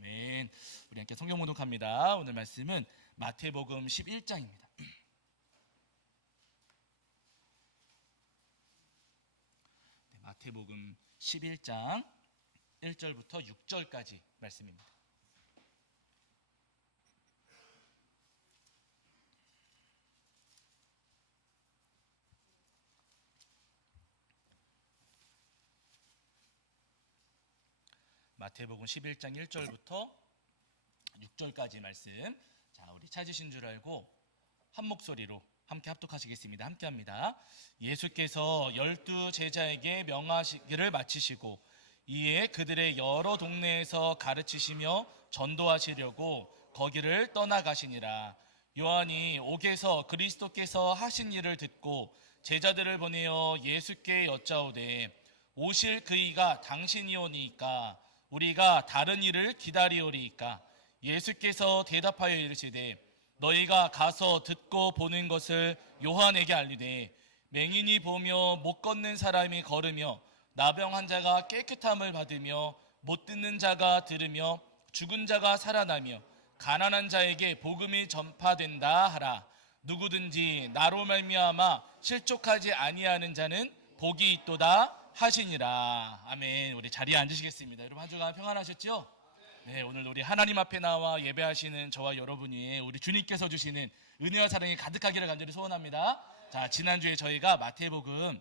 아멘. 우리 함께 성경 봉독합니다. 오늘 말씀은 마태복음 11장입니다. 마태복음 11장 1절부터 6절까지 말씀입니다. 마태복음 11장 1절부터 6절까지 말씀. 자, 우리 찾으신 줄 알고 한 목소리로 함께 합독하시겠습니다. 함께 합니다. 예수께서 12 제자에게 명하시기를 마치시고 이에 그들의 여러 동네에서 가르치시며 전도하시려고 거기를 떠나가시니라. 요한이 옥에서 그리스도께서 하신 일을 듣고 제자들을 보내어 예수께 여짜오되 오실 그이가 당신이오니이까 우리가 다른 일을 기다리오리이까. 예수께서 대답하여 이르시되 너희가 가서 듣고 보는 것을 요한에게 알리되 맹인이 보며 못 걷는 사람이 걸으며 나병 환자가 깨끗함을 받으며 못 듣는 자가 들으며 죽은 자가 살아나며 가난한 자에게 복음이 전파된다 하라. 누구든지 나로 말미암아 실족하지 아니하는 자는 복이 있도다 하시니라. 아멘. 우리 자리에 앉으시겠습니다. 여러분 한 주간 평안하셨죠? 네, 오늘 우리 하나님 앞에 나와 예배하시는 저와 여러분이 우리 주님께서 주시는 은혜와 사랑이 가득하기를 간절히 소원합니다. 자, 지난주에 저희가 마태복음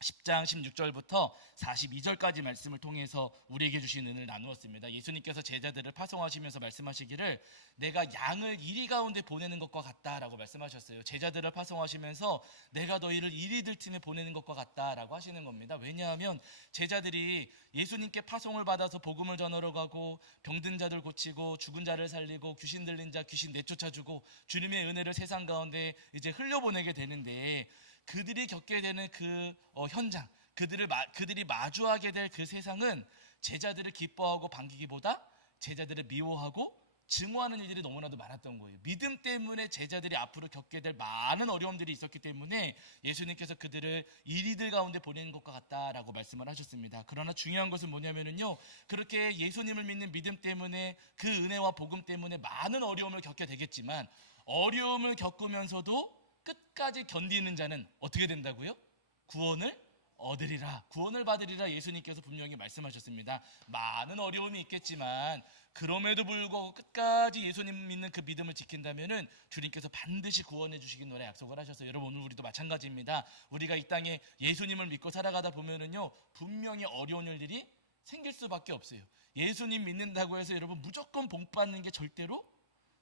10장 16절부터 42절까지 말씀을 통해서 우리에게 주신 은혜를 나누었습니다. 예수님께서 제자들을 파송하시면서 말씀하시기를 내가 양을 이리 가운데 보내는 것과 같다라고 말씀하셨어요. 제자들을 파송하시면서 내가 너희를 이리들 틈에 보내는 것과 같다라고 하시는 겁니다. 왜냐하면 제자들이 예수님께 파송을 받아서 복음을 전하러 가고 병든 자들 고치고 죽은 자를 살리고 귀신 들린 자 귀신 내쫓아주고 주님의 은혜를 세상 가운데 이제 흘려보내게 되는데 그들이 겪게 되는 그 현장, 그들이 마주하게 될 그 세상은 제자들을 기뻐하고 반기기보다 제자들을 미워하고 증오하는 일들이 너무나도 많았던 거예요. 믿음 때문에 제자들이 앞으로 겪게 될 많은 어려움들이 있었기 때문에 예수님께서 그들을 이리들 가운데 보내는 것과 같다라고 말씀을 하셨습니다. 그러나 중요한 것은 뭐냐면요, 그렇게 예수님을 믿는 믿음 때문에 그 은혜와 복음 때문에 많은 어려움을 겪게 되겠지만 어려움을 겪으면서도 끝까지 견디는 자는 어떻게 된다고요? 구원을 얻으리라, 구원을 받으리라 예수님께서 분명히 말씀하셨습니다. 많은 어려움이 있겠지만 그럼에도 불구하고 끝까지 예수님 믿는 그 믿음을 지킨다면은 주님께서 반드시 구원해 주시기노라 약속을 하셨어요. 여러분 오늘 우리도 마찬가지입니다. 우리가 이 땅에 예수님을 믿고 살아가다 보면은요 분명히 어려운 일들이 생길 수밖에 없어요. 예수님 믿는다고 해서 여러분 무조건 복 받는 게 절대로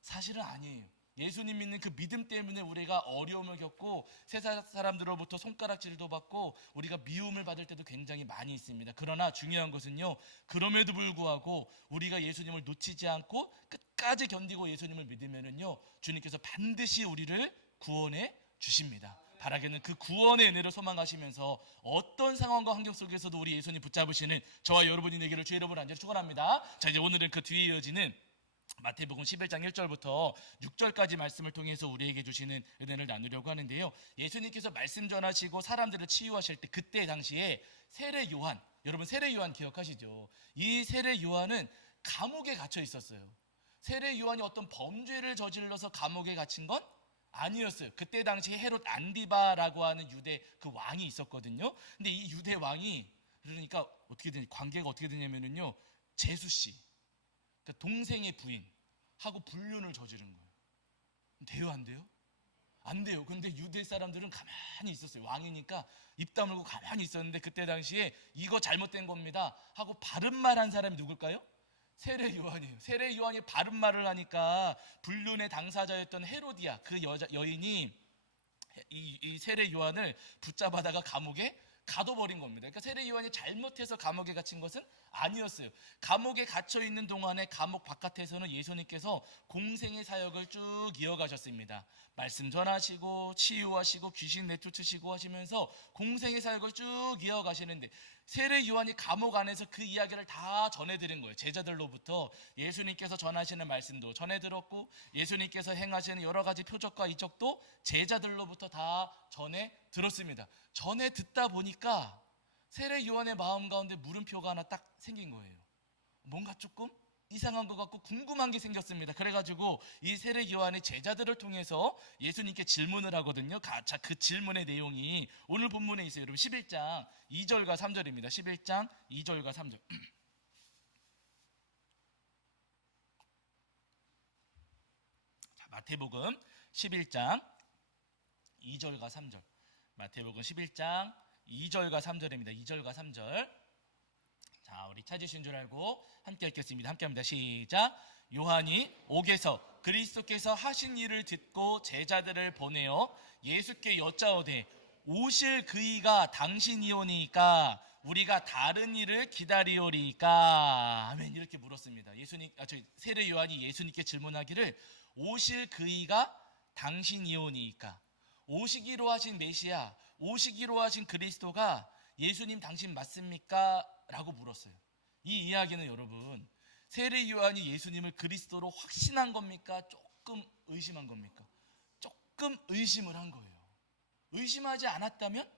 사실은 아니에요. 예수님 믿는 그 믿음 때문에 우리가 어려움을 겪고 세상 사람들로부터 손가락질도 받고 우리가 미움을 받을 때도 굉장히 많이 있습니다. 그러나 중요한 것은요, 그럼에도 불구하고 우리가 예수님을 놓치지 않고 끝까지 견디고 예수님을 믿으면은요 주님께서 반드시 우리를 구원해 주십니다. 바라기는 그 구원의 은혜를 소망하시면서 어떤 상황과 환경 속에서도 우리 예수님 붙잡으시는 저와 여러분이 되기를 주의 이름으로 간절히 축원합니다. 자, 이제 오늘은 그 뒤에 이어지는 마태복음 11장 1절부터 6절까지 말씀을 통해서 우리에게 주시는 은혜를 나누려고 하는데요, 예수님께서 말씀 전하시고 사람들을 치유하실 때 그때 당시에 세례 요한, 여러분 세례 요한 기억하시죠? 이 세례 요한은 감옥에 갇혀 있었어요. 세례 요한이 어떤 범죄를 저질러서 감옥에 갇힌 건 아니었어요. 그때 당시에 헤롯 안디바라고 하는 유대 그 왕이 있었거든요. 근데 이 유대 왕이 그러니까 어떻게 되냐, 관계가 어떻게 되냐면요, 제수씨, 그러니까 동생의 부인하고 불륜을 저지른 거예요. 돼요, 안 돼요? 안 돼요. 근데 유대 사람들은 가만히 있었어요. 왕이니까 입 다물고 가만히 있었는데 그때 당시에 이거 잘못된 겁니다 하고 바른 말 한 사람이 누굴까요? 세례 요한이에요. 세례 요한이 바른 말을 하니까 불륜의 당사자였던 헤로디아 그 여인이 이 세례 요한을 붙잡아다가 감옥에 가둬버린 겁니다. 그러니까 세례 요한이 잘못해서 감옥에 갇힌 것은 아니었어요. 감옥에 갇혀 있는 동안에 감옥 바깥에서는 예수님께서 공생의 사역을 쭉 이어가셨습니다. 말씀 전하시고 치유하시고 귀신 내쫓으시고 하시면서 공생의 사역을 쭉 이어가시는데 세례 요한이 감옥 안에서 그 이야기를 다 전해드린 거예요. 제자들로부터 예수님께서 전하시는 말씀도 전해들었고 예수님께서 행하시는 여러 가지 표적과 이적도 제자들로부터 다 전해 들었습니다. 전해 듣다 보니까 세례 요한의 마음 가운데 물음표가 하나 딱 생긴 거예요. 뭔가 조금 이상한 것 같고 궁금한 게 생겼습니다. 그래가지고 이 세례 요한의 제자들을 통해서 예수님께 질문을 하거든요. 자, 그 질문의 내용이 오늘 본문에 있어요. 여러분 11장 2절과 3절입니다. 11장 2절과 3절. 자, 마태복음 11장 2절과 3절. 마태복음 11장 2절과 3절입니다. 2절과 3절. 자, 우리 찾으신 줄 알고 함께 읽겠습니다. 함께 합니다. 시작. 요한이 옥에서 그리스도께서 하신 일을 듣고 제자들을 보내어 예수께 여짜오되 오실 그이가 당신이오니까 우리가 다른 일을 기다리오리까. 아멘. 이렇게 물었습니다. 세례 요한이 예수님께 질문하기를 오실 그이가 당신이오니까, 오시기로 하신 메시아, 오시기로 하신 그리스도가 예수님 당신 맞습니까? 라고 물었어요. 이 이야기는 여러분, 세례 요한이 예수님을 그리스도로 확신한 겁니까? 조금 의심한 겁니까? 조금 의심을 한 거예요. 의심하지 않았다면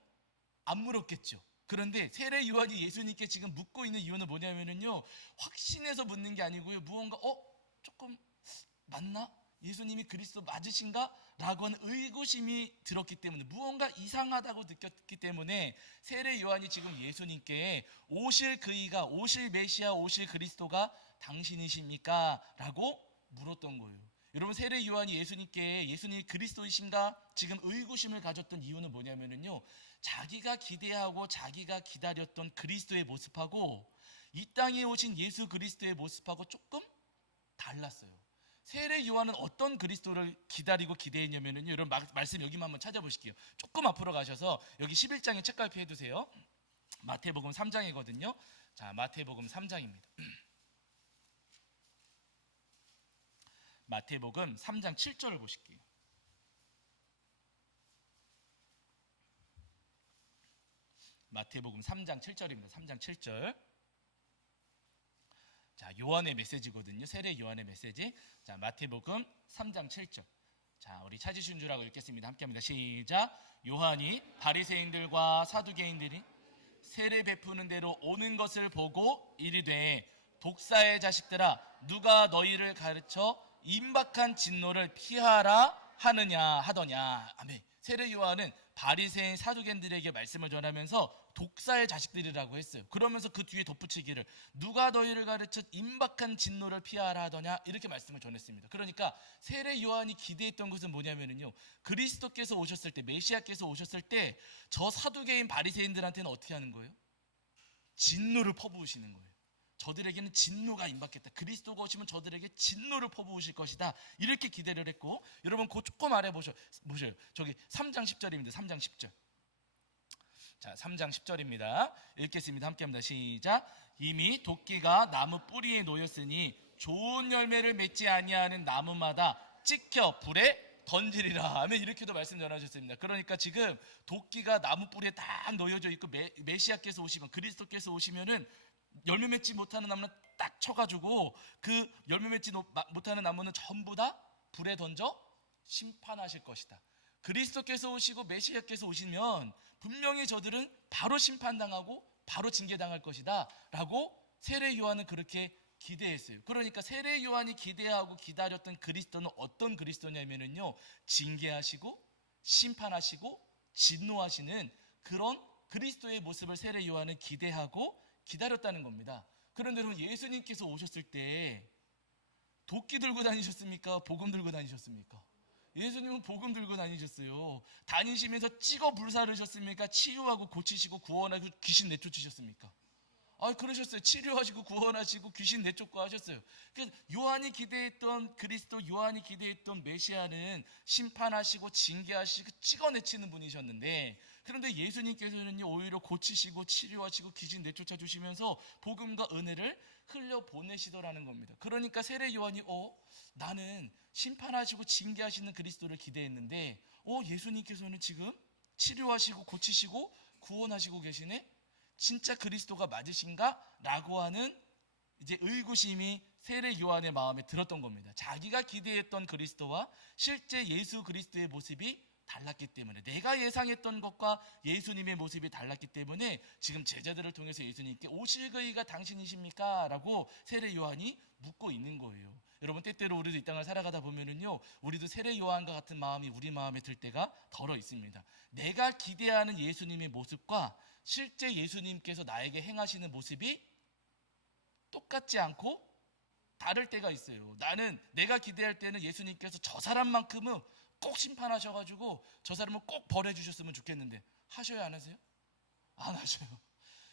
안 물었겠죠. 그런데 세례 요한이 예수님께 지금 묻고 있는 이유는 뭐냐면요, 확신해서 묻는 게 아니고요, 무언가 조금 맞나? 예수님이 그리스도 맞으신가? 라고 하는 의구심이 들었기 때문에, 무언가 이상하다고 느꼈기 때문에 세례 요한이 지금 예수님께 오실 그이가, 오실 메시아, 오실 그리스도가 당신이십니까? 라고 물었던 거예요. 여러분, 세례 요한이 예수님께 예수님이 그리스도이신가? 지금 의구심을 가졌던 이유는 뭐냐면요, 자기가 기대하고 자기가 기다렸던 그리스도의 모습하고 이 땅에 오신 예수 그리스도의 모습하고 조금 달랐어요. 세례 요한은 어떤 그리스도를 기다리고 기대했냐면요, 여러분 말씀 여기만 한번 찾아보실게요. 조금 앞으로 가셔서 여기 11장에 책갈피 해두세요. 마태복음 3장이거든요. 자, 마태복음 3장입니다. 마태복음 3장 7절을 보실게요. 마태복음 3장 7절입니다. 3장 7절. 자, 요한의 메시지거든요. 세례 요한의 메시지. 자, 마태복음 3장 7절. 자, 우리 찾으신 줄 알고 읽겠습니다. 함께합니다. 시작. 요한이 바리새인들과 사두개인들이 세례 베푸는 대로 오는 것을 보고 이르되 독사의 자식들아, 누가 너희를 가르쳐 임박한 진노를 피하라 하더냐. 아멘. 세례 요한은 바리새인 사두개인들에게 말씀을 전하면서 독사의 자식들이라고 했어요. 그러면서 그 뒤에 덧붙이기를 누가 너희를 가르쳐 임박한 진노를 피하라 하더냐, 이렇게 말씀을 전했습니다. 그러니까 세례 요한이 기대했던 것은 뭐냐면요, 그리스도께서 오셨을 때, 메시아께서 오셨을 때 저 사두개인 바리새인들한테는 어떻게 하는 거예요? 진노를 퍼부으시는 거예요. 저들에게는 진노가 임박했다. 그리스도가 오시면 저들에게 진노를 퍼부으실 것이다. 이렇게 기대를 했고, 여러분 그 조금 아래 보셔요. 저기 3장 10절입니다. 3장 10절. 자, 3장 10절입니다. 읽겠습니다. 함께합니다. 시작. 이미 도끼가 나무 뿌리에 놓였으니 좋은 열매를 맺지 아니하는 나무마다 찍혀 불에 던지리라. 아멘. 이렇게도 말씀 전하셨습니다. 그러니까 지금 도끼가 나무 뿌리에 딱 놓여져 있고 메시아께서 오시면, 그리스도께서 오시면은 열매 맺지 못하는 나무는 딱 쳐가지고 그 열매 맺지 못하는 나무는 전부 다 불에 던져 심판하실 것이다. 그리스도께서 오시고 메시아께서 오시면 분명히 저들은 바로 심판당하고 바로 징계당할 것이다 라고 세례 요한은 그렇게 기대했어요. 그러니까 세례 요한이 기대하고 기다렸던 그리스도는 어떤 그리스도냐면요, 징계하시고 심판하시고 진노하시는 그런 그리스도의 모습을 세례 요한은 기대하고 기다렸다는 겁니다. 그런데 여러분, 예수님께서 오셨을 때 도끼 들고 다니셨습니까? 복음 들고 다니셨습니까? 예수님은 복음 들고 다니셨어요. 다니시면서 찍어 불사르셨습니까? 치유하고 고치시고 구원하고 귀신 내쫓으셨습니까? 그러셨어요. 치료하시고 구원하시고 귀신 내쫓고 하셨어요. 그래서 요한이 기대했던 그리스도, 요한이 기대했던 메시아는 심판하시고 징계하시고 찍어내치는 분이셨는데, 그런데 예수님께서는요, 오히려 고치시고 치료하시고 귀신 내쫓아 주시면서 복음과 은혜를 흘려 보내시더라는 겁니다. 그러니까 세례 요한이 나는 심판하시고 징계하시는 그리스도를 기대했는데 예수님께서는 지금 치료하시고 고치시고 구원하시고 계시네? 진짜 그리스도가 맞으신가? 라고 하는 이제 의구심이 세례 요한의 마음에 들었던 겁니다. 자기가 기대했던 그리스도와 실제 예수 그리스도의 모습이 달랐기 때문에, 내가 예상했던 것과 예수님의 모습이 달랐기 때문에 지금 제자들을 통해서 예수님께 오실 그이가 당신이십니까? 라고 세례 요한이 묻고 있는 거예요. 여러분, 때때로 우리도 이 땅을 살아가다 보면은요, 우리도 세례 요한과 같은 마음이 우리 마음에 들 때가 덜어 있습니다. 내가 기대하는 예수님의 모습과 실제 예수님께서 나에게 행하시는 모습이 똑같지 않고 다를 때가 있어요. 나는 내가 기대할 때는 예수님께서 저 사람만큼은 꼭 심판하셔가지고 저 사람을 꼭 벌해주셨으면 좋겠는데, 하셔야 안 하세요? 안 하셔요.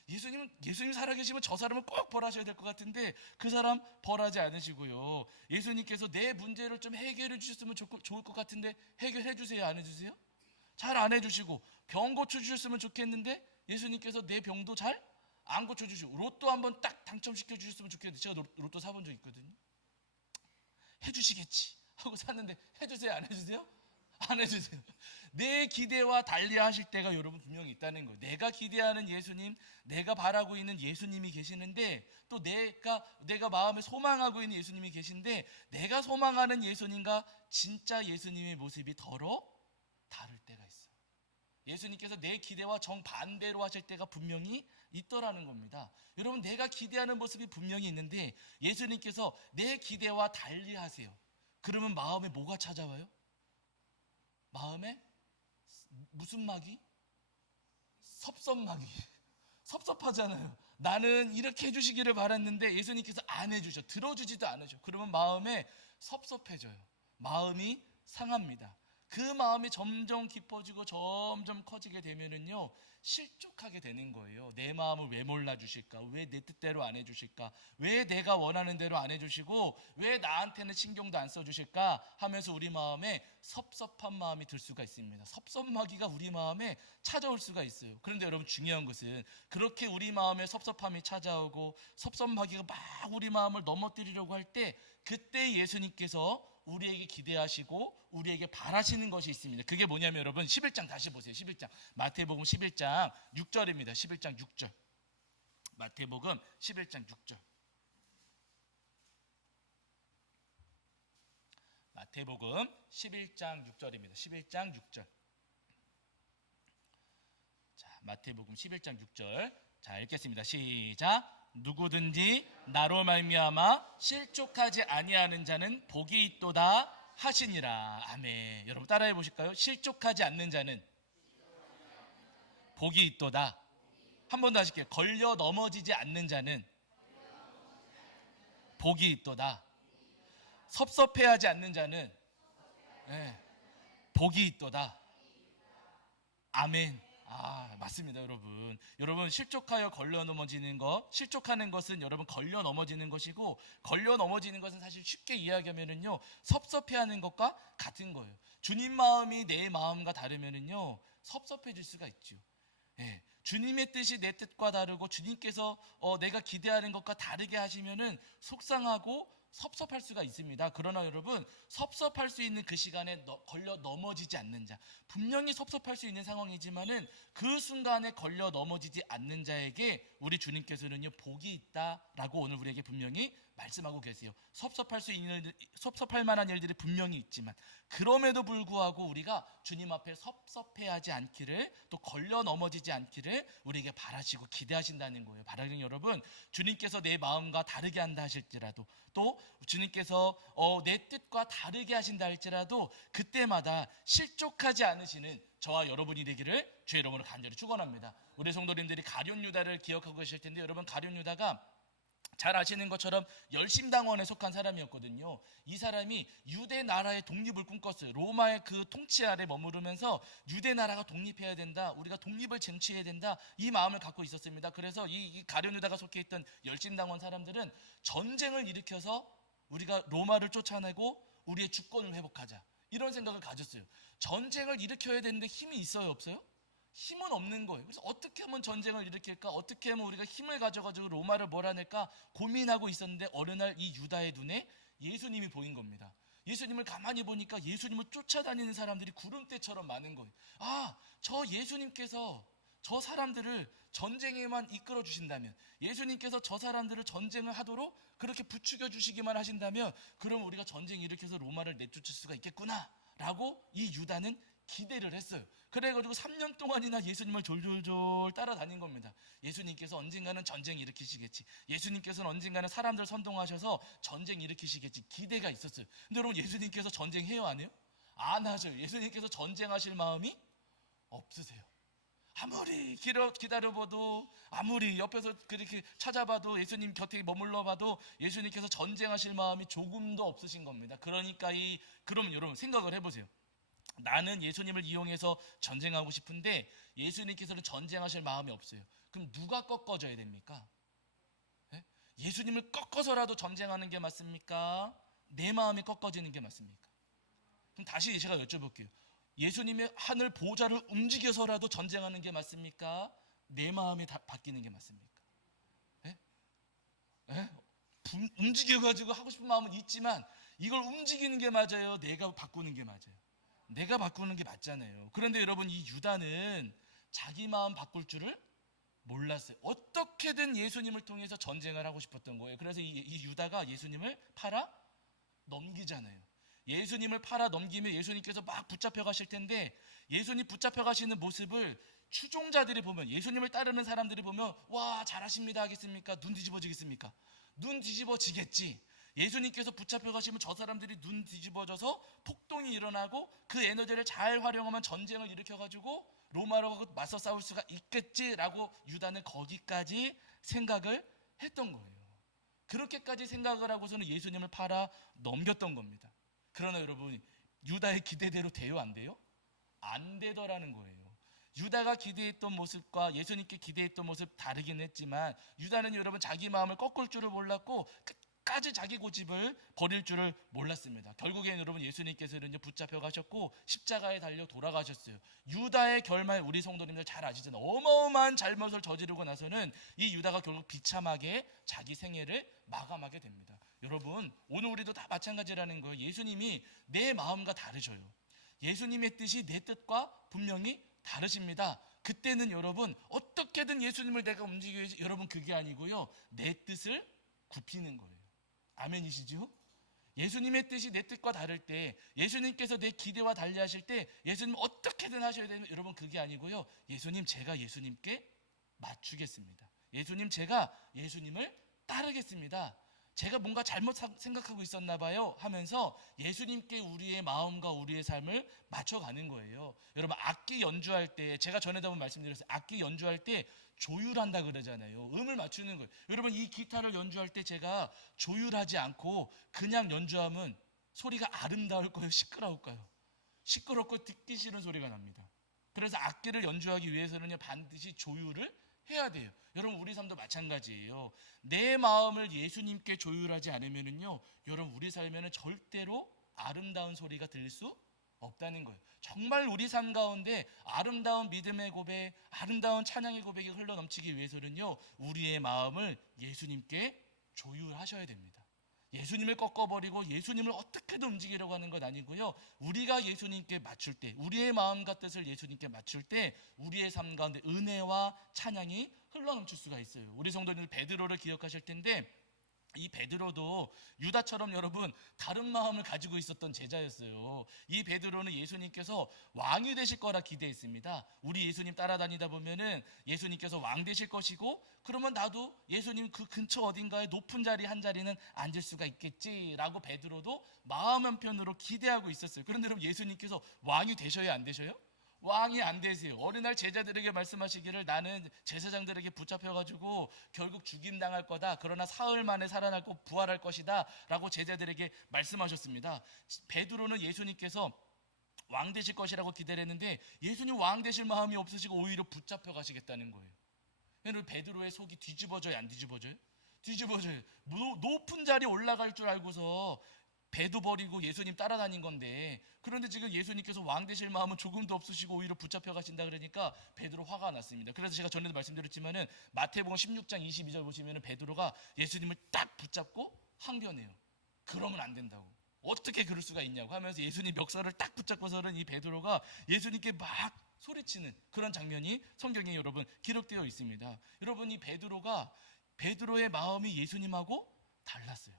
예수님 살아계시면 저 사람을 꼭 벌하셔야 될 것 같은데 그 사람 벌하지 않으시고요. 예수님께서 내 문제를 좀 해결해 주셨으면 좋을 것 같은데 해결해 주세요, 안 해주세요? 잘 안 해주시고, 병 고쳐주셨으면 좋겠는데 예수님께서 내 병도 잘 안 고쳐주시고, 로또 한번 딱 당첨시켜 주셨으면 좋겠는데, 제가 로또 사본 적 있거든요. 해주시겠지 하고 샀는데 해주세요, 안 해주세요? 안 해주세요. 내 기대와 달리 하실 때가 여러분 분명히 있다는 거예요. 내가 기대하는 예수님, 내가 바라고 있는 예수님이 계시는데, 또 내가 마음에 소망하고 있는 예수님이 계신데, 내가 소망하는 예수님과 진짜 예수님의 모습이 더러 다를 때가 있어요. 예수님께서 내 기대와 정반대로 하실 때가 분명히 있더라는 겁니다. 여러분, 내가 기대하는 모습이 분명히 있는데 예수님께서 내 기대와 달리 하세요. 그러면 마음에 뭐가 찾아와요? 마음에 무슨 마귀? 섭섭마귀. 섭섭하잖아요. 나는 이렇게 해주시기를 바랐는데 예수님께서 안 해주셔. 들어주지도 않으셔. 그러면 마음에 섭섭해져요. 마음이 상합니다. 그 마음이 점점 깊어지고 점점 커지게 되면은요, 실족하게 되는 거예요. 내 마음을 왜 몰라주실까? 왜 내 뜻대로 안 해주실까? 왜 내가 원하는 대로 안 해주시고 왜 나한테는 신경도 안 써주실까? 하면서 우리 마음에 섭섭한 마음이 들 수가 있습니다. 섭섭마귀가 우리 마음에 찾아올 수가 있어요. 그런데 여러분, 중요한 것은 그렇게 우리 마음에 섭섭함이 찾아오고 섭섭마귀가 막 우리 마음을 넘어뜨리려고 할 때, 그때 예수님께서 우리에게 기대하시고 우리에게 바라시는 것이 있습니다. 그게 뭐냐면, 여러분 11장 다시 보세요. 11장 마태복음 11장 6절입니다. 11장 6절. 마태복음 11장 6절. 마태복음 11장 6절입니다. 11장 6절. 자, 마태복음 11장 6절. 자, 읽겠습니다. 시작. 누구든지 나로 말미암아 실족하지 아니하는 자는 복이 있도다 하시니라. 아멘. 여러분 따라해 보실까요? 실족하지 않는 자는 복이 있도다. 한 번 더 하실게요. 걸려 넘어지지 않는 자는 복이 있도다. 섭섭해하지 않는 자는 복이 있도다. 아멘. 맞습니다, 여러분. 여러분, 실족하여 걸려 넘어지는 것, 실족하는 것은 여러분 걸려 넘어지는 것이고, 걸려 넘어지는 것은 사실 쉽게 이야기하면은요, 섭섭해하는 것과 같은 거예요. 주님 마음이 내 마음과 다르면은요, 섭섭해질 수가 있죠. 주님의 뜻이 내 뜻과 다르고 주님께서 내가 기대하는 것과 다르게 하시면은 속상하고 섭섭할 수가 있습니다. 그러나 여러분, 섭섭할 수 있는 그 시간에 걸려 넘어지지 않는 자, 분명히 섭섭할 수 있는 상황이지만은 그 순간에 걸려 넘어지지 않는 자에게 우리 주님께서는요, 복이 있다라고 오늘 우리에게 분명히 말씀하고 계세요. 섭섭할 만한 일들이 분명히 있지만, 그럼에도 불구하고 우리가 주님 앞에 섭섭해하지 않기를, 또 걸려 넘어지지 않기를 우리에게 바라시고 기대하신다는 거예요. 바라는 여러분, 주님께서 내 마음과 다르게 한다 하실지라도, 또 주님께서 내 뜻과 다르게 하신다 할지라도 그때마다 실족하지 않으시는 저와 여러분이 되기를 주의 이름으로 간절히 축원합니다. 우리 성도님들이 가룟 유다를 기억하고 계실 텐데, 여러분 가룟 유다가 잘 아시는 것처럼 열심당원에 속한 사람이었거든요. 이 사람이 유대 나라의 독립을 꿈꿨어요. 로마의 그 통치 아래 머무르면서 유대 나라가 독립해야 된다, 우리가 독립을 쟁취해야 된다, 이 마음을 갖고 있었습니다. 그래서 이 가룟 유다가 속해 있던 열심당원 사람들은 전쟁을 일으켜서 우리가 로마를 쫓아내고 우리의 주권을 회복하자, 이런 생각을 가졌어요. 전쟁을 일으켜야 되는데 힘이 있어요, 없어요? 힘은 없는 거예요. 그래서 어떻게 하면 전쟁을 일으킬까? 어떻게 하면 우리가 힘을 가져가지고 로마를 몰아낼까? 고민하고 있었는데 어느 날 이 유다의 눈에 예수님이 보인 겁니다. 예수님을 가만히 보니까 예수님을 쫓아다니는 사람들이 구름대처럼 많은 거예요. 저 예수님께서 저 사람들을 전쟁에만 이끌어 주신다면, 예수님께서 저 사람들을 전쟁을 하도록 그렇게 부추겨 주시기만 하신다면, 그럼 우리가 전쟁 일으켜서 로마를 내쫓을 수가 있겠구나 라고 이 유다는 기대를 했어요. 그래가지고 3년 동안이나 예수님을 졸졸졸 따라다닌 겁니다. 예수님께서 언젠가는 전쟁 일으키시겠지. 예수님께서는 언젠가는 사람들 선동하셔서 전쟁 일으키시겠지. 기대가 있었어요. 근데 여러분, 예수님께서 전쟁해요, 안 해요? 안 하죠. 예수님께서 전쟁하실 마음이 없으세요. 아무리 기다려봐도, 아무리 옆에서 그렇게 찾아봐도, 예수님 곁에 머물러봐도 예수님께서 전쟁하실 마음이 조금도 없으신 겁니다. 그러니까 그럼 여러분 생각을 해보세요. 나는 예수님을 이용해서 전쟁하고 싶은데 예수님께서는 전쟁하실 마음이 없어요. 그럼 누가 꺾어져야 됩니까? 예? 예수님을 꺾어서라도 전쟁하는 게 맞습니까? 내 마음이 꺾어지는 게 맞습니까? 그럼 다시 제가 여쭤볼게요. 예수님의 하늘 보좌를 움직여서라도 전쟁하는 게 맞습니까? 내 마음이 바뀌는 게 맞습니까? 예? 예? 움직여가지고 하고 싶은 마음은 있지만 이걸 움직이는 게 맞아요? 내가 바꾸는 게 맞아요? 내가 바꾸는 게 맞잖아요. 그런데 여러분, 이 유다는 자기 마음 바꿀 줄을 몰랐어요. 어떻게든 예수님을 통해서 전쟁을 하고 싶었던 거예요. 그래서 이 유다가 예수님을 팔아 넘기잖아요. 예수님을 팔아 넘기면 예수님께서 막 붙잡혀 가실 텐데, 예수님 붙잡혀 가시는 모습을 추종자들이 보면, 예수님을 따르는 사람들이 보면 와, 잘하십니다 하겠습니까? 눈 뒤집어지겠습니까? 눈 뒤집어지겠지. 예수님께서 붙잡혀 가시면 저 사람들이 눈 뒤집어져서 폭동이 일어나고 그 에너지를 잘 활용하면 전쟁을 일으켜 가지고 로마로 맞서 싸울 수가 있겠지라고 유다는 거기까지 생각을 했던 거예요. 그렇게까지 생각을 하고서는 예수님을 팔아 넘겼던 겁니다. 그러나 여러분, 유다의 기대대로 돼요, 안 돼요? 안 되더라는 거예요. 유다가 기대했던 모습과 예수님께 기대했던 모습 다르긴 했지만, 유다는 여러분 자기 마음을 꺾을 줄을 몰랐고 끝까지 자기 고집을 버릴 줄을 몰랐습니다. 결국에는 여러분, 예수님께서는 붙잡혀 가셨고 십자가에 달려 돌아가셨어요. 유다의 결말 우리 성도님들 잘 아시잖아요. 어마어마한 잘못을 저지르고 나서는 이 유다가 결국 비참하게 자기 생애를 마감하게 됩니다. 여러분, 오늘 우리도 다 마찬가지라는 거예요. 예수님이 내 마음과 다르셔요. 예수님의 뜻이 내 뜻과 분명히 다르십니다. 그때는 여러분 어떻게든 예수님을 내가 움직여야지, 여러분 그게 아니고요, 내 뜻을 굽히는 거예요. 아멘이시죠? 예수님의 뜻이 내 뜻과 다를 때, 예수님께서 내 기대와 달리 하실 때 예수님 어떻게든 하셔야 되는, 여러분 그게 아니고요, 예수님 제가 예수님께 맞추겠습니다. 예수님 제가 예수님을 따르겠습니다. 제가 뭔가 잘못 생각하고 있었나 봐요 하면서 예수님께 우리의 마음과 우리의 삶을 맞춰가는 거예요. 여러분, 악기 연주할 때, 제가 전에도 한번 말씀드렸어요. 악기 연주할 때 조율한다 그러잖아요. 음을 맞추는 거예요. 여러분, 이 기타를 연주할 때 제가 조율하지 않고 그냥 연주하면 소리가 아름다울까요? 시끄러울까요? 시끄럽고 듣기 싫은 소리가 납니다. 그래서 악기를 연주하기 위해서는 반드시 조율을 해야 돼요. 여러분, 우리 삶도 마찬가지예요. 내 마음을 예수님께 조율하지 않으면요, 여러분 우리 삶에는 절대로 아름다운 소리가 들릴 수 없다는 거예요. 정말 우리 삶 가운데 아름다운 믿음의 고백, 아름다운 찬양의 고백이 흘러넘치기 위해서는요, 우리의 마음을 예수님께 조율하셔야 됩니다. 예수님을 꺾어버리고 예수님을 어떻게든 움직이려고 하는 것 아니고요, 우리가 예수님께 맞출 때, 우리의 마음과 뜻을 예수님께 맞출 때 우리의 삶 가운데 은혜와 찬양이 흘러넘칠 수가 있어요. 우리 성도님들 베드로를 기억하실 텐데, 이 베드로도 유다처럼 여러분 다른 마음을 가지고 있었던 제자였어요. 이 베드로는 예수님께서 왕이 되실 거라 기대했습니다. 우리 예수님 따라다니다 보면은 예수님께서 왕 되실 것이고, 그러면 나도 예수님 그 근처 어딘가에 높은 자리 한 자리는 앉을 수가 있겠지라고 베드로도 마음 한편으로 기대하고 있었어요. 그런데 여러분, 예수님께서 왕이 되셔야 안 되셔요? 왕이 안 되세요. 어느 날 제자들에게 말씀하시기를, 나는 제사장들에게 붙잡혀가지고 결국 죽임당할 거다. 그러나 사흘 만에 살아나고 부활할 것이다 라고 제자들에게 말씀하셨습니다. 베드로는 예수님께서 왕 되실 것이라고 기대를 했는데 예수님 왕 되실 마음이 없으시고 오히려 붙잡혀 가시겠다는 거예요. 여러분, 베드로의 속이 뒤집어져요, 안 뒤집어져요? 뒤집어져요. 높은 자리 올라갈 줄 알고서 배도 버리고 예수님 따라다닌 건데, 그런데 지금 예수님께서 왕 되실 마음은 조금도 없으시고 오히려 붙잡혀 가신다 그러니까 베드로 화가 났습니다. 그래서 제가 전에도 말씀드렸지만은 마태복음 16장 22절 보시면은 베드로가 예수님을 딱 붙잡고 항변해요. 그러면 안 된다고. 어떻게 그럴 수가 있냐고 하면서 예수님 멱살을 딱 붙잡고서는 이 베드로가 예수님께 막 소리치는 그런 장면이 성경에 여러분 기록되어 있습니다. 여러분, 이 베드로의 마음이 예수님하고 달랐어요.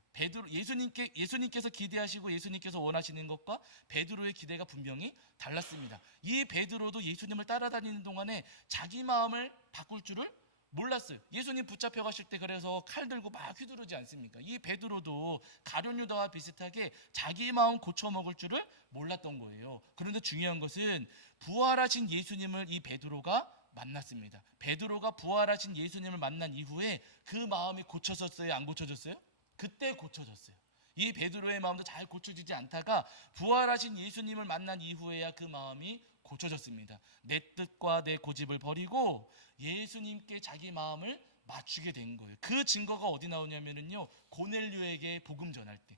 예수님께서 기대하시고 예수님께서 원하시는 것과 베드로의 기대가 분명히 달랐습니다. 이 베드로도 예수님을 따라다니는 동안에 자기 마음을 바꿀 줄을 몰랐어요. 예수님 붙잡혀 가실 때 그래서 칼 들고 막 휘두르지 않습니까? 이 베드로도 가룟 유다와 비슷하게 자기 마음 고쳐 먹을 줄을 몰랐던 거예요. 그런데 중요한 것은 부활하신 예수님을 이 베드로가 만났습니다. 베드로가 부활하신 예수님을 만난 이후에 그 마음이 고쳐졌어요? 안 고쳐졌어요? 그때 고쳐졌어요. 이 베드로의 마음도 잘 고쳐지지 않다가 부활하신 예수님을 만난 이후에야 그 마음이 고쳐졌습니다. 내 뜻과 내 고집을 버리고 예수님께 자기 마음을 맞추게 된 거예요. 그 증거가 어디 나오냐면요, 고넬료에게 복음 전할 때,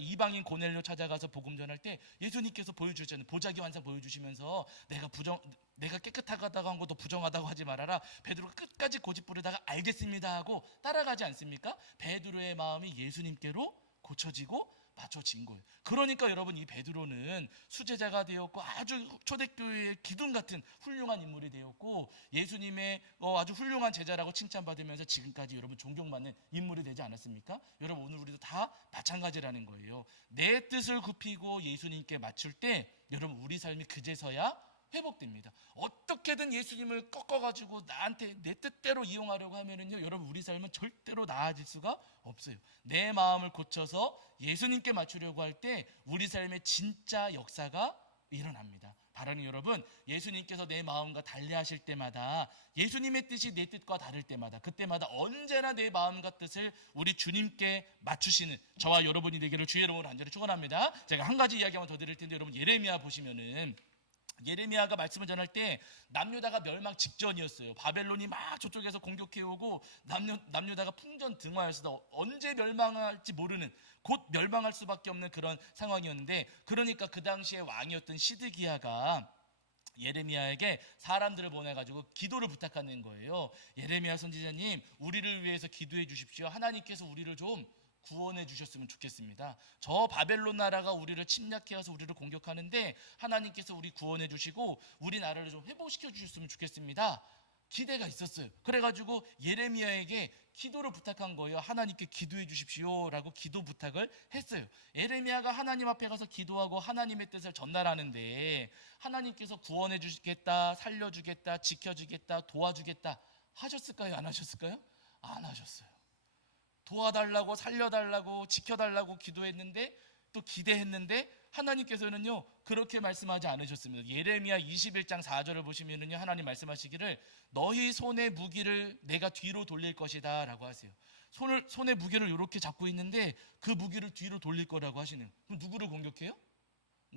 이방인 고넬료 찾아가서 복음 전할 때 예수님께서 보여주셨잖아요. 보자기 환상 보여주시면서 내가 깨끗하다고 한 것도 부정하다고 하지 말아라. 베드로가 끝까지 고집 부리다가 알겠습니다 하고 따라가지 않습니까? 베드로의 마음이 예수님께로 고쳐지고 맞춰진 거예요. 그러니까 여러분, 이 베드로는 수제자가 되었고 아주 초대교회의 기둥 같은 훌륭한 인물이 되었고 예수님의 아주 훌륭한 제자라고 칭찬받으면서 지금까지 여러분 존경받는 인물이 되지 않았습니까? 여러분, 오늘 우리도 다 마찬가지라는 거예요. 내 뜻을 굽히고 예수님께 맞출 때 여러분, 우리 삶이 그제서야 회복됩니다. 어떻게든 예수님을 꺾어가지고 나한테 내 뜻대로 이용하려고 하면은요, 여러분, 우리 삶은 절대로 나아질 수가 없어요. 내 마음을 고쳐서 예수님께 맞추려고 할 때 우리 삶에 진짜 역사가 일어납니다. 바라는 여러분, 예수님께서 내 마음과 달리하실 때마다, 예수님의 뜻이 내 뜻과 다를 때마다, 그때마다 언제나 내 마음과 뜻을 우리 주님께 맞추시는 저와 여러분이 되기를 주의 이름으로 간절히 축원합니다. 제가 한 가지 이야기만 더 드릴 텐데, 여러분, 예레미야 보시면은 예레미야가 말씀을 전할 때 남유다가 멸망 직전이었어요. 바벨론이 막 저쪽에서 공격해오고 남유다가 풍전등화였어. 언제 멸망할지 모르는, 곧 멸망할 수밖에 없는 그런 상황이었는데, 그러니까 그 당시에 왕이었던 시드기야가 예레미야에게 사람들을 보내가지고 기도를 부탁하는 거예요. 예레미야 선지자님, 우리를 위해서 기도해 주십시오. 하나님께서 우리를 좀 구원해 주셨으면 좋겠습니다. 저 바벨론 나라가 우리를 침략해와서 우리를 공격하는데 하나님께서 우리 구원해 주시고 우리 나라를 좀 회복시켜 주셨으면 좋겠습니다. 기대가 있었어요. 그래가지고 예레미야에게 기도를 부탁한 거예요. 하나님께 기도해 주십시오 라고 기도 부탁을 했어요. 예레미야가 하나님 앞에 가서 기도하고 하나님의 뜻을 전달하는데 하나님께서 구원해 주시겠다, 살려주겠다, 지켜주겠다, 도와주겠다 하셨을까요? 안 하셨을까요? 안 하셨어요. 도와달라고, 살려달라고, 지켜달라고 기도했는데, 또 기대했는데 하나님께서는요 그렇게 말씀하지 않으셨습니다. 예레미야 21장 4절을 보시면은요, 하나님 말씀하시기를 너희 손의 무기를 내가 뒤로 돌릴 것이다 라고 하세요. 손의 무기를 이렇게 잡고 있는데 그 무기를 뒤로 돌릴 거라고 하시는, 그럼 누구를 공격해요?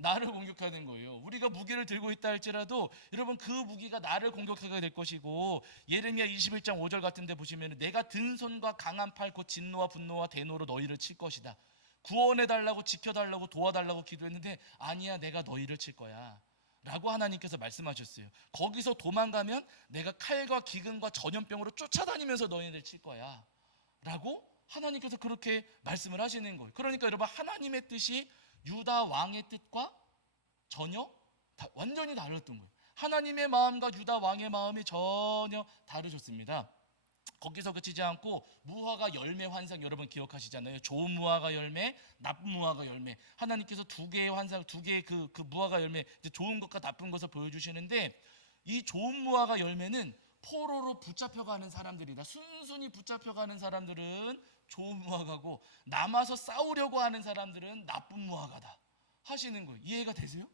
나를 공격하는 거예요. 우리가 무기를 들고 있다 할지라도 여러분, 그 무기가 나를 공격하게 될 것이고, 예레미야 21장 5절 같은 데 보시면 내가 든 손과 강한 팔 곧 진노와 분노와 대노로 너희를 칠 것이다. 구원해달라고, 지켜달라고, 도와달라고 기도했는데 아니야, 내가 너희를 칠 거야 라고 하나님께서 말씀하셨어요. 거기서 도망가면 내가 칼과 기근과 전염병으로 쫓아다니면서 너희들 칠 거야 라고 하나님께서 그렇게 말씀을 하시는 거예요. 그러니까 여러분, 하나님의 뜻이 유다 왕의 뜻과 전혀 완전히 다르던 거예요. 하나님의 마음과 유다 왕의 마음이 전혀 다르셨습니다. 거기서 그치지 않고 무화과 열매 환상 여러분 기억하시잖아요. 좋은 무화과 열매, 나쁜 무화과 열매. 하나님께서 두 개의 환상, 두 개의 그 무화과 열매, 이제 좋은 것과 나쁜 것을 보여주시는데, 이 좋은 무화과 열매는 포로로 붙잡혀가는 사람들이다. 순순히 붙잡혀가는 사람들은 좋은 무화과고, 남아서 싸우려고 하는 사람들은 나쁜 무화과다 하시는 거예요. 이해가 되세요?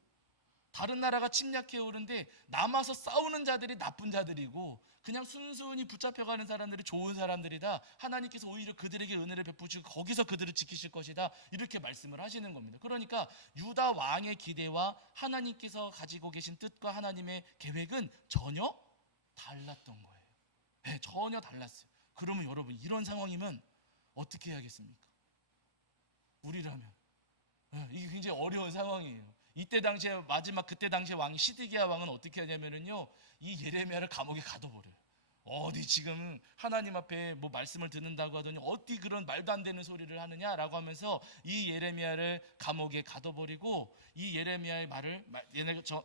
다른 나라가 침략해 오는데 남아서 싸우는 자들이 나쁜 자들이고, 그냥 순순히 붙잡혀가는 사람들이 좋은 사람들이다. 하나님께서 오히려 그들에게 은혜를 베푸시고 거기서 그들을 지키실 것이다, 이렇게 말씀을 하시는 겁니다. 그러니까 유다 왕의 기대와 하나님께서 가지고 계신 뜻과 하나님의 계획은 전혀 달랐던 거예요. 네, 전혀 달랐어요. 그러면 여러분, 이런 상황이면 어떻게 해야겠습니까? 우리라면 이게 굉장히 어려운 상황이에요. 이때 당시에 그때 당시에 왕이 시드기야 왕은 어떻게 하냐면은요, 이 예레미야를 감옥에 가둬버려요. 어디 지금 하나님 앞에 뭐 말씀을 듣는다고 하더니 어디 그런 말도 안 되는 소리를 하느냐라고 하면서 이 예레미야를 감옥에 가둬버리고, 이 예레미야의 말을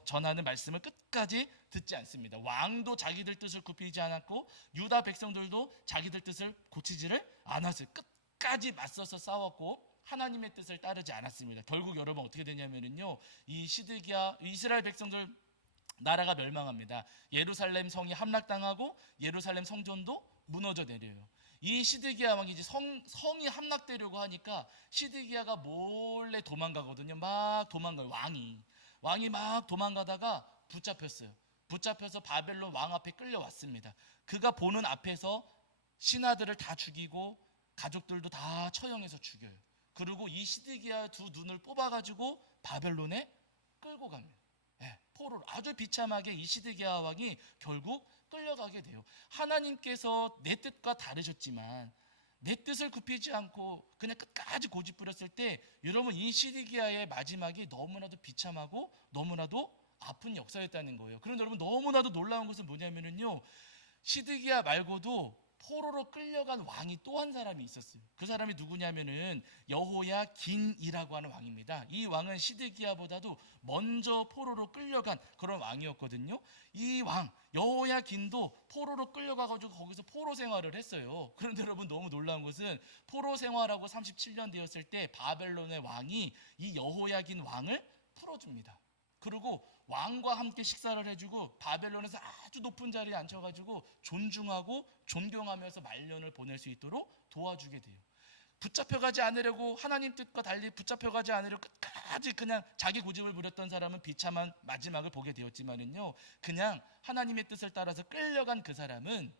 전하는 말씀을 끝까지 듣지 않습니다. 왕도 자기들 뜻을 굽히지 않았고 유다 백성들도 자기들 뜻을 고치지를 않았어요. 끝까지 맞서서 싸웠고 하나님의 뜻을 따르지 않았습니다. 결국 여러분 어떻게 되냐면요, 이 시드기야 이스라엘 백성들 나라가 멸망합니다. 예루살렘 성이 함락당하고 예루살렘 성전도 무너져 내려요. 이 시드기야 왕이 이제 성이 함락되려고 하니까 시드기야가 몰래 도망가거든요. 막 도망가요. 왕이 막 도망가다가 붙잡혔어요. 붙잡혀서 바벨론 왕 앞에 끌려왔습니다. 그가 보는 앞에서 신하들을 다 죽이고 가족들도 다 처형해서 죽여요. 그리고 이 시드기야 두 눈을 뽑아가지고 바벨론에 끌고 갑니다. 포로로 아주 비참하게 이 시드기야 왕이 결국 끌려가게 돼요. 하나님께서 내 뜻과 다르셨지만 내 뜻을 굽히지 않고 그냥 끝까지 고집 부렸을 때 여러분 이 시드기야의 마지막이 너무나도 비참하고 너무나도 아픈 역사였다는 거예요. 그런데 여러분 너무나도 놀라운 것은 뭐냐면요, 시드기야 말고도 포로로 끌려간 왕이 또 한 사람이 있었어요. 그 사람이 누구냐면은 여호야긴이라고 하는 왕입니다. 이 왕은 시드기야보다도 먼저 포로로 끌려간 그런 왕이었거든요. 이 왕 여호야긴도 포로로 끌려가가지고 거기서 포로 생활을 했어요. 그런데 여러분 너무 놀라운 것은 포로 생활하고 37년 되었을 때 바벨론의 왕이 이 여호야긴 왕을 풀어줍니다. 그리고 왕과 함께 식사를 해주고 바벨론에서 아주 높은 자리에 앉혀가지고 존중하고 존경하면서 말년을 보낼 수 있도록 도와주게 돼요. 붙잡혀가지 않으려고 하나님 뜻과 달리 붙잡혀가지 않으려고 끝까지 그냥 자기 고집을 부렸던 사람은 비참한 마지막을 보게 되었지만은요, 그냥 하나님의 뜻을 따라서 끌려간 그 사람은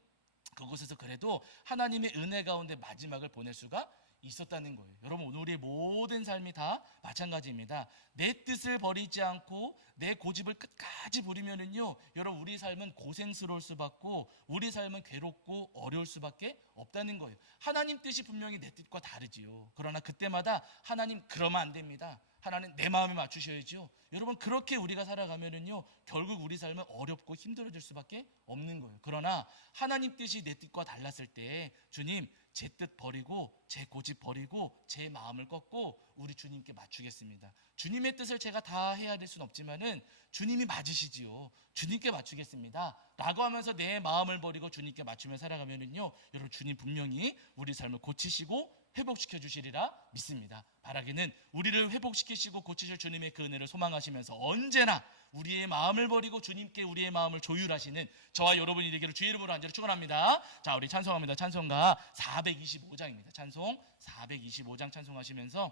그곳에서 그래도 하나님의 은혜 가운데 마지막을 보낼 수가 있었다는 거예요. 여러분 오늘 우리의 모든 삶이 다 마찬가지입니다. 내 뜻을 버리지 않고 내 고집을 끝까지 부리면은요, 여러분 우리 삶은 고생스러울 수밖에, 우리 삶은 괴롭고 어려울 수밖에 없다는 거예요. 하나님 뜻이 분명히 내 뜻과 다르지요. 그러나 그때마다 하나님 그러면 안 됩니다. 하나님 내 마음에 맞추셔야죠. 여러분 그렇게 우리가 살아가면은요, 결국 우리 삶은 어렵고 힘들어질 수밖에 없는 거예요. 그러나 하나님 뜻이 내 뜻과 달랐을 때 주님 제 뜻 버리고 제 고집 버리고 제 마음을 꺾고 우리 주님께 맞추겠습니다. 주님의 뜻을 제가 다 해야 될 수는 없지만은 주님이 맞으시지요. 주님께 맞추겠습니다 라고 하면서 내 마음을 버리고 주님께 맞추며 살아가면은요, 여러분 주님 분명히 우리 삶을 고치시고 회복시켜 주시리라 믿습니다. 바라기는 우리를 회복시키시고 고치실 주님의 그 은혜를 소망하시면서 언제나 우리의 마음을 버리고 주님께 우리의 마음을 조율하시는 저와 여러분이 되기를 주의 이름으로 간절히 축원합니다. 자, 우리 찬송합니다. 찬송가 425장입니다. 찬송 425장 찬송하시면서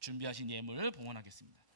준비하신 예물 봉헌하겠습니다.